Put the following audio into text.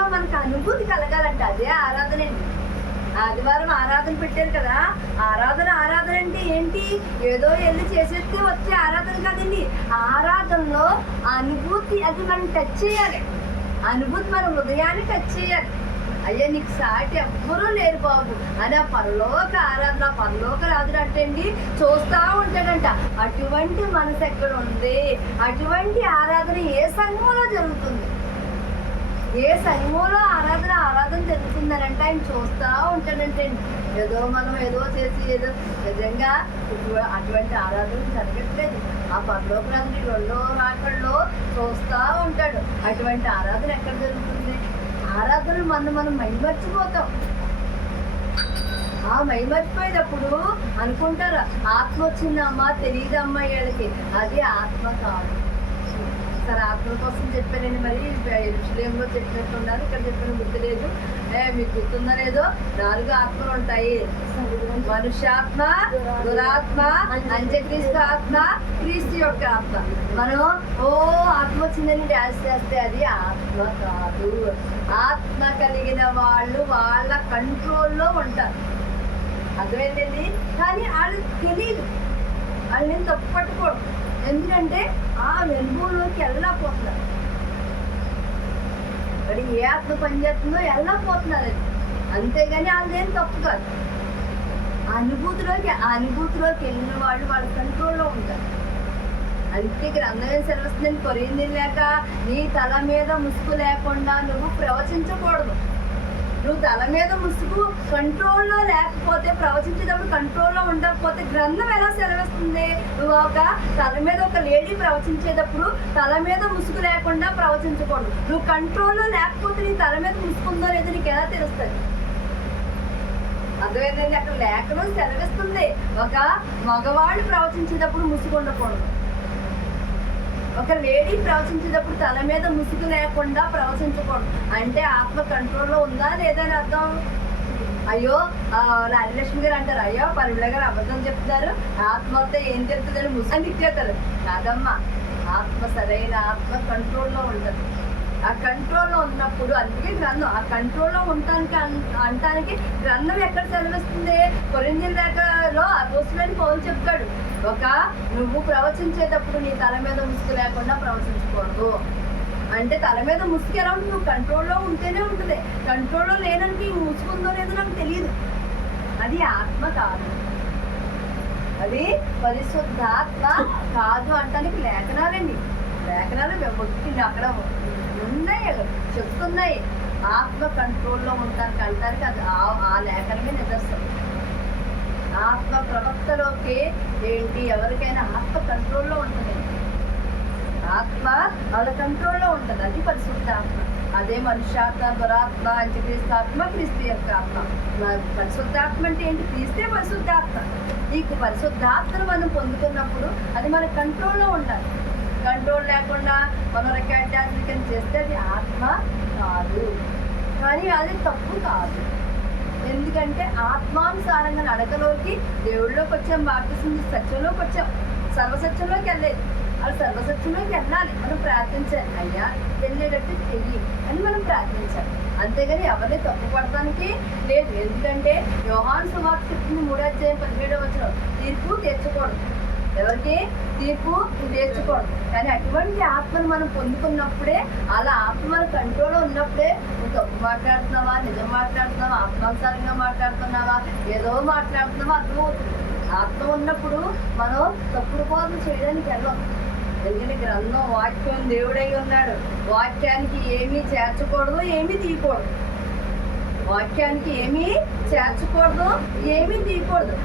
ఆరాధనలో మనకు అనుభూతి కలగాలంట. అదే ఆరాధన అండి. ఆదివారం ఆరాధన పెట్టారు కదా. ఆరాధన ఆరాధన అంటే ఏంటి? ఏదో వెళ్ళి చేసేస్తే వచ్చే ఆరాధన కాదండి. ఆరాధనలో అనుభూతి అది మనం టచ్ చేయాలి. అనుభూతి మన హృదయాన్ని టచ్ చేయాలి. అయ్యా నీకు సాటి ఎవ్వరూ లేరు బాబు. అని ఆ పరలోక ఆరాధన పరలోక రాజుడు అంటండి చూస్తూ ఉంటాడంట. అటువంటి మనసు ఎక్కడ ఉంది? అటువంటి ఆరాధన ఏ సంఘంలో జరుగుతుంది? ఏ సమయంలో ఆరాధన ఆరాధన జరుగుతుందనంటే ఆయన చూస్తా ఉంటాడంటే ఏదో మనం ఏదో చేసి ఏదో నిజంగా అటువంటి ఆరాధన జరగట్లేదు. ఆ పరలోక రాజుని రెండో రాకల్లో చూస్తా ఉంటాడు. అటువంటి ఆరాధన ఎక్కడ జరుగుతుంది? ఆరాధన మనం మనం మైమర్చిపోతాం. ఆ మైమర్చిపోయేటప్పుడు అనుకుంటారు ఆత్మ వచ్చిందమ్మా తెలియదమ్మా వీళ్ళకి అది ఆత్మ కాదు. సరే కోసం చెప్పానండి మరి విషయంలో చెప్పినట్టున్నారు ఇక్కడ చెప్పిన గుర్తు లేదు. ఏ మీకు గుర్తుందో లేదో నాలుగు ఆత్మలు ఉంటాయి. మనుష్యాత్మ దురాత్మ అంత్యక్రీస్తు ఆత్మ క్రీస్తు యొక్క ఆత్మ. మనం ఓ ఆత్మ వచ్చిందని డ్యాన్స్ చేస్తే అది ఆత్మ కాదు. ఆత్మ కలిగిన వాళ్ళు వాళ్ళ కంట్రోల్లో ఉంటారు. అర్థమైందండి? కానీ వాళ్ళు తెలియదు వాళ్ళని తప్పు పట్టుకోడు ఎందుకంటే ఆ వెలుగులోకి వెళ్ళకపోతున్నారు మరి ఏ ఆత్మ పనిచేస్తుందో వెళ్ళకపోతున్నారు అది. అంతేగాని వాళ్ళదేం తప్పు కాదు. అనుభూతిలోకి అనుభూతిలోకి వెళ్ళిన వాళ్ళు వాళ్ళ కంట్రోల్లో ఉంటారు. అందుకే గ్రంథం ఏం సెలవుస్తుందని కొరింది లేక నీ తల మీద ముసుగు లేకుండా నువ్వు ప్రవచించకూడదు. నువ్వు తల మీద ముసుగు కంట్రోల్లో లేకపోతే ప్రవచించేటప్పుడు కంట్రోల్లో ఉండకపోతే గ్రంథం ఎలా సెలవిస్తుంది? నువ్వు ఒక తల మీద ఒక లేడీ ప్రవచించేటప్పుడు తల మీద ముసుగు లేకుండా ప్రవచించకూడదు. నువ్వు కంట్రోల్లో లేకపోతే నీ తల మీద ముసుగుందో లేదో నీకు ఎలా తెలుస్తుంది? అర్థమైందండి? అక్కడ లేఖనం సెలవిస్తుంది. ఒక మగవాడు ప్రవచించేటప్పుడు ముసుగు ఉండకూడదు. ఒక లేడీ ప్రవచించేటప్పుడు తల మీద ముసుగు లేకుండా ప్రవచించకూడదు అంటే ఆత్మ కంట్రోల్లో ఉందా లేదని అర్థం? అయ్యో రాజలక్ష్మి గారు అంటారు. అయ్యో పరిమళ గారు అబద్ధం చెప్తున్నారు. ఆత్మహత్య ఏం చెప్తుందని ముసుగు తిట్టేస్తారు. కాదమ్మా ఆత్మ సరైన ఆత్మ కంట్రోల్లో ఉంటుంది ఆ కంట్రోల్లో ఉన్నప్పుడు అందుకే గ్రంథం ఆ కంట్రోల్లో ఉండటానికి అంటానికి అనటానికి గ్రంథం ఎక్కడ చదివిస్తుంది కొరింజన్ లేక దుష్టులని పౌలు చెప్తాడు. ఒక నువ్వు ప్రవచించేటప్పుడు నీ తల మీద ముసుగు లేకుండా ప్రవచించకూడదు. అంటే తల మీద ముసుగు ఎలా ఉంటుంది? నువ్వు కంట్రోల్లో ఉంటేనే ఉంటుంది. కంట్రోల్లో లేననికి ముసుగుందో లేదో నాకు తెలియదు అది ఆత్మ కాదు. అది పరిశుద్ధాత్మ కాదు అంటానికి లేఖనాలండి. లేఖనాలు వెంబడి అక్కడ ఉన్నాయి చెప్తున్నాయి. ఆత్మ కంట్రోల్లో ఉంటానికి అంటానికి అది ఆ- ఆ లేఖనమే నిదర్శనం. ఆత్మ ప్రవక్తలోకి ఏంటి? ఎవరికైనా ఆత్మ కంట్రోల్లో ఉంటుంది. ఆత్మ వాళ్ళ కంట్రోల్లో ఉంటుంది. అది పరిశుద్ధాత్మ. అదే మనుష్యాత్మ దురాత్మ అంత్యక్రీస్తు ఆత్మ క్రీస్తు యొక్క ఆత్మ. పరిశుద్ధాత్మ అంటే ఏంటి? క్రీస్తే పరిశుద్ధాత్మ. ఈ పరిశుద్ధాత్మను మనం పొందుతున్నప్పుడు అది మన కంట్రోల్లో ఉండాలి. కంట్రోల్ లేకుండా మనం రికార్డ్ చేస్తే అది ఆత్మ కాదు. కానీ అది తప్పు కాదు. ఎందుకంటే ఆత్మానుసారంగా నడకలోకి దేవుళ్ళలోకి వచ్చాం బాప్తిసం సత్యంలోకి వచ్చాం. సర్వసత్యంలోకి వెళ్ళలేదు. అది సర్వసత్యంలోకి వెళ్ళాలి. మనం ప్రార్థించాలి. అయ్యా వెళ్ళేటట్టు చెయ్యి అని మనం ప్రార్థించాలి. అంతేగాని ఎవరిని తప్పు పడటానికి లేదు. ఎందుకంటే యోహాన్ సువార్త చెప్తుంది మూడో అధ్యాయం పదిహేడో వచ్చిన తీర్పు తెచ్చుకోవడం ఎవరికి తీర్పు తీర్చుకోండి. కానీ అటువంటి ఆత్మను మనం పొందుకున్నప్పుడే అలా ఆత్మ మన కంట్రోల్లో ఉన్నప్పుడే నువ్వు తప్పు మాట్లాడుతున్నావా నిజం మాట్లాడుతున్నావా ఆత్మానుసారంగా మాట్లాడుతున్నావా ఏదో మాట్లాడుతున్నావా అర్థమవుతుంది ఆత్మ ఉన్నప్పుడు మనం తప్పుడు కోసం చేయడానికి వెళ్ళం. ఎందుకంటే గ్రంథం వాక్యం దేవుడై ఉన్నాడు. వాక్యానికి ఏమీ చేర్చకూడదు ఏమీ తీయకూడదు. వాక్యానికి ఏమీ చేర్చకూడదు ఏమీ తీయకూడదు.